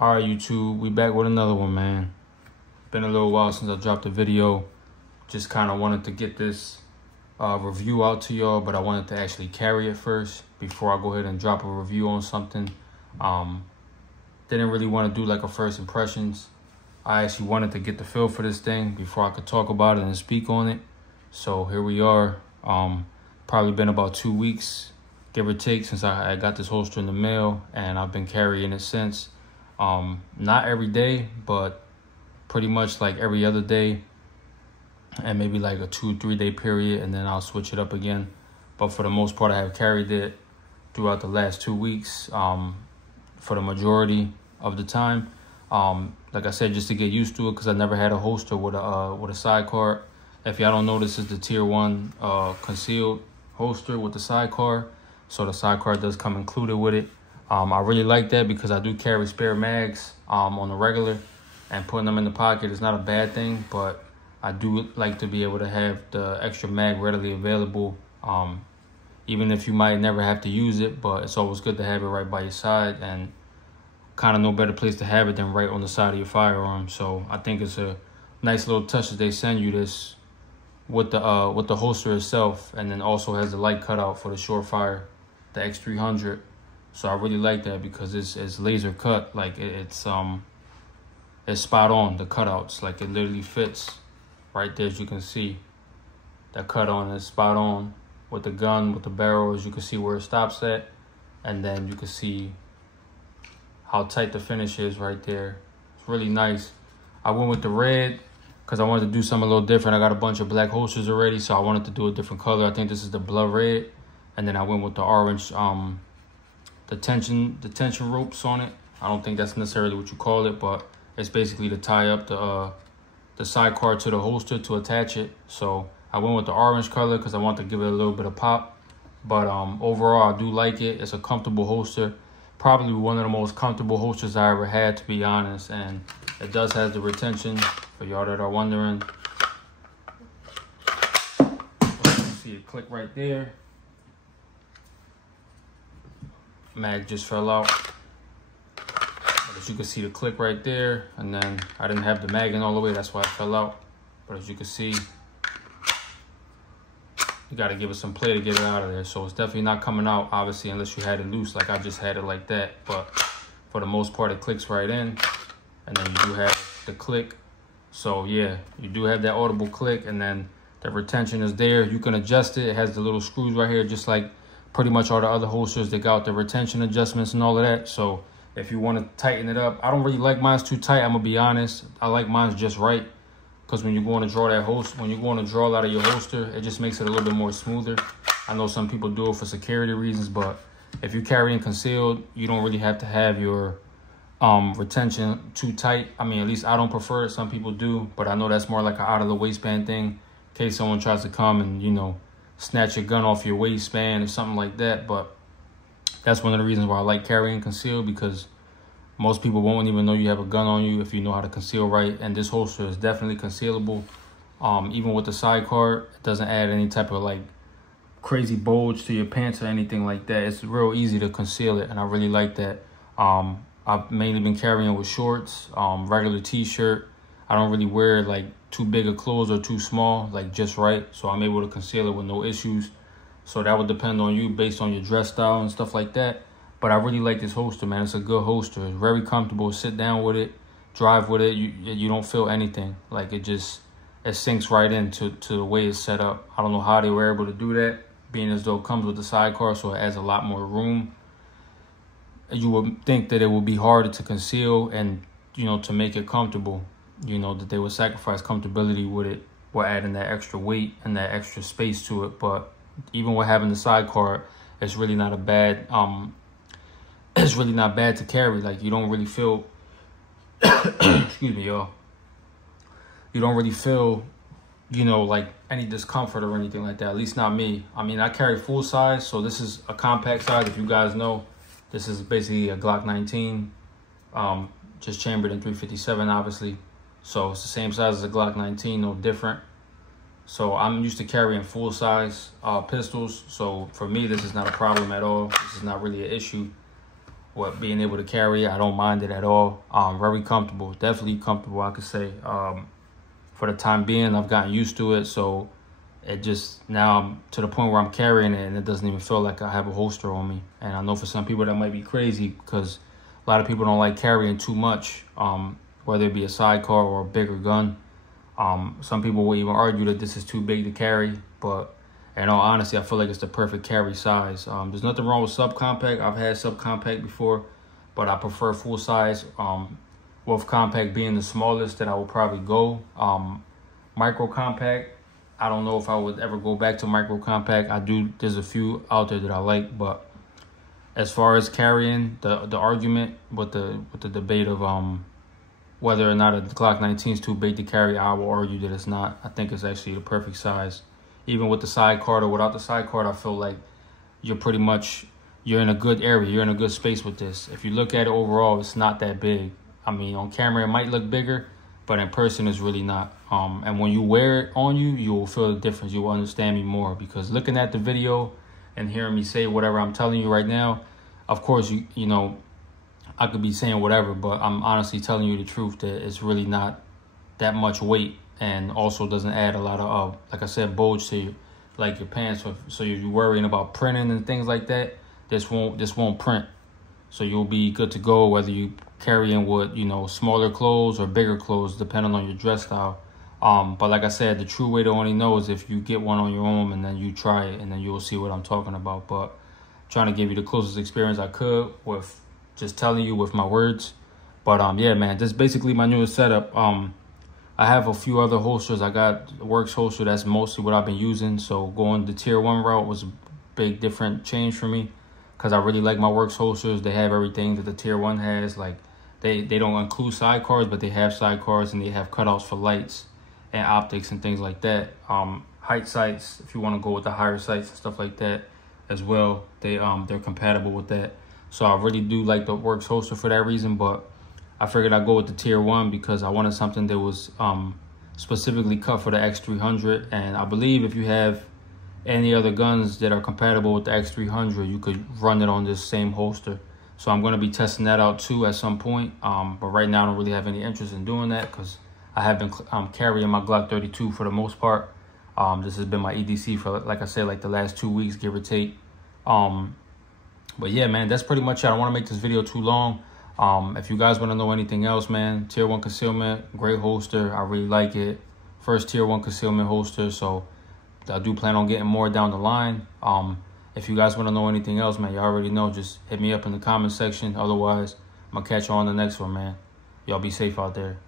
All right, YouTube, we back with another one, man. Been a little while since I dropped a video. Just kind of wanted to get this review out to y'all, but I wanted to actually carry it first before I go ahead and drop a review on something. Didn't really want to do like a first impressions. I actually wanted to get the feel for this thing before I could talk about it and speak on it. So here we are. Probably been about 2 weeks, give or take, since I got this holster in the mail, and I've been carrying it since. Not every day, but pretty much like every other day, and maybe like a 2-3 day period, and then I'll switch it up again. But for the most part, I have carried it throughout the last 2 weeks, for the majority of the time. Like I said, just to get used to it, because I never had a holster with a sidecar. If y'all don't know, this is the tier 1 concealed holster with the sidecar, so the sidecar does come included with it. I really like that because I do carry spare mags on the regular, and putting them in the pocket is not a bad thing, but I do like to be able to have the extra mag readily available, even if you might never have to use it, but it's always good to have it right by your side, and kind of no better place to have it than right on the side of your firearm. So I think it's a nice little touch that they send you this with the holster itself, and then also has the light cutout for the short fire, the X300. So I really like that because it's laser cut. Like it's spot on, the cutouts. Like it literally fits right there, as you can see. That cut on is spot on with the gun, with the barrel, as you can see where it stops at. And then you can see how tight the finish is right there. It's really nice. I went with the red because I wanted to do something a little different. I got a bunch of black holsters already, so I wanted to do a different color. I think this is the blood red. And then I went with the orange, the tension ropes on it. I don't think that's necessarily what you call it, but it's basically to tie up the sidecar to the holster to attach it. So I went with the orange color because I want to give it a little bit of pop. But overall, I do like it. It's a comfortable holster. Probably one of the most comfortable holsters I ever had, to be honest. And it does have the retention, for y'all that are wondering. You can see it click right there. Mag just fell out, but as you can see, the click right there, and then I didn't have the mag in all the way, that's why it fell out. But as you can see, you got to give it some play to get it out of there. So it's definitely not coming out, obviously, unless you had it loose like I just had it like that. But for the most part, it clicks right in, and then you do have the click. So yeah, you do have that audible click, and then the retention is there. You can adjust it. It has the little screws right here, just like pretty much all the other holsters. They got the retention adjustments and all of that. So if you want to tighten it up, I don't really like mine too tight, I'm gonna be honest. I like mine just right, because when you're going to draw that holster, when you're going to draw out of your holster, it just makes it a little bit more smoother. I know some people do it for security reasons, but if you're carrying concealed, you don't really have to have your retention too tight. I mean, at least I don't prefer it. Some people do, but I know that's more like an out of the waistband thing, in case someone tries to come and, you know, snatch your gun off your waistband or something like that. But that's one of the reasons why I like carrying concealed, because most people won't even know you have a gun on you if you know how to conceal right. And this holster is definitely concealable. Even with the sidecar, it doesn't add any type of like crazy bulge to your pants or anything like that. It's real easy to conceal it, and I really like that. I've mainly been carrying with shorts, regular t-shirt. I don't really wear like too big of clothes or too small, like just right. So I'm able to conceal it with no issues. So that would depend on you based on your dress style and stuff like that. But I really like this holster, man. It's a good holster. It's very comfortable. Sit down with it, drive with it. You don't feel anything. Like it sinks right into the way it's set up. I don't know how they were able to do that, being as though it comes with the sidecar, so it adds a lot more room. You would think that it would be harder to conceal and, you know, to make it comfortable. You know, that they would sacrifice comfortability with it, or adding that extra weight and that extra space to it. But even with having the sidecar, it's really not a bad it's really not bad to carry. Like you don't really feel excuse me, y'all. You don't really feel, you know, like any discomfort or anything like that. At least not me. I mean, I carry full size, so this is a compact size. If you guys know, this is basically a Glock 19, just chambered in 357, obviously. So it's the same size as a Glock 19, no different. So I'm used to carrying full size pistols. So for me, this is not a problem at all. This is not really an issue. what being able to carry it. I don't mind it at all. Very comfortable, definitely comfortable, I could say. For the time being, I've gotten used to it, so it just, now I'm to the point where I'm carrying it and it doesn't even feel like I have a holster on me. And I know for some people that might be crazy, because a lot of people don't like carrying too much, whether it be a sidecar or a bigger gun. Some people will even argue that this is too big to carry, but in all honesty, I feel like it's the perfect carry size. There's nothing wrong with subcompact. I've had subcompact before, but I prefer full size, with compact being the smallest that I will probably go. Micro compact, I don't know if I would ever go back to micro compact. There's a few out there that I like, but as far as carrying, the argument with the debate of whether or not a Glock 19 is too big to carry, I will argue that it's not. I think it's actually the perfect size. Even with the side card or without the side card, I feel like you're in a good area. You're in a good space with this. If you look at it overall, it's not that big. I mean, on camera, it might look bigger, but in person, it's really not. And when you wear it on you, you will feel the difference. You will understand me more, because looking at the video and hearing me say whatever I'm telling you right now, of course, you know, I could be saying whatever, but I'm honestly telling you the truth that it's really not that much weight, and also doesn't add a lot of, like I said, bulge to you, like your pants. So you're worrying about printing and things like that. This won't print. So you'll be good to go whether you carrying with, you know, smaller clothes or bigger clothes, depending on your dress style. But like I said, the true way to only know is if you get one on your own and then you try it, and then you'll see what I'm talking about. But I'm trying to give you the closest experience I could with just telling you with my words. But yeah, man, this is basically my newest setup. I have a few other holsters. I got the Works holster. That's mostly what I've been using. So going the tier 1 route was a big different change for me, because I really like my Works holsters. They have everything that the tier 1 has. Like they don't include sidecars, but they have sidecars, and they have cutouts for lights and optics and things like that. Height sights, if you want to go with the higher sights and stuff like that as well, they're compatible with that. So I really do like the Works holster for that reason, but I figured I'd go with the tier 1 because I wanted something that was specifically cut for the X300. And I believe if you have any other guns that are compatible with the X300, you could run it on this same holster. So I'm going to be testing that out too at some point. But right now I don't really have any interest in doing that, because I have been carrying my Glock 32 for the most part. This has been my EDC for, like I said, like the last 2 weeks, give or take. But yeah, man, that's pretty much it. I don't want to make this video too long. If you guys want to know anything else, man, tier 1 concealment, great holster. I really like it. First tier 1 concealment holster. So I do plan on getting more down the line. If you guys want to know anything else, man, you already know. Just hit me up in the comment section. Otherwise, I'm going to catch you on the next one, man. Y'all be safe out there.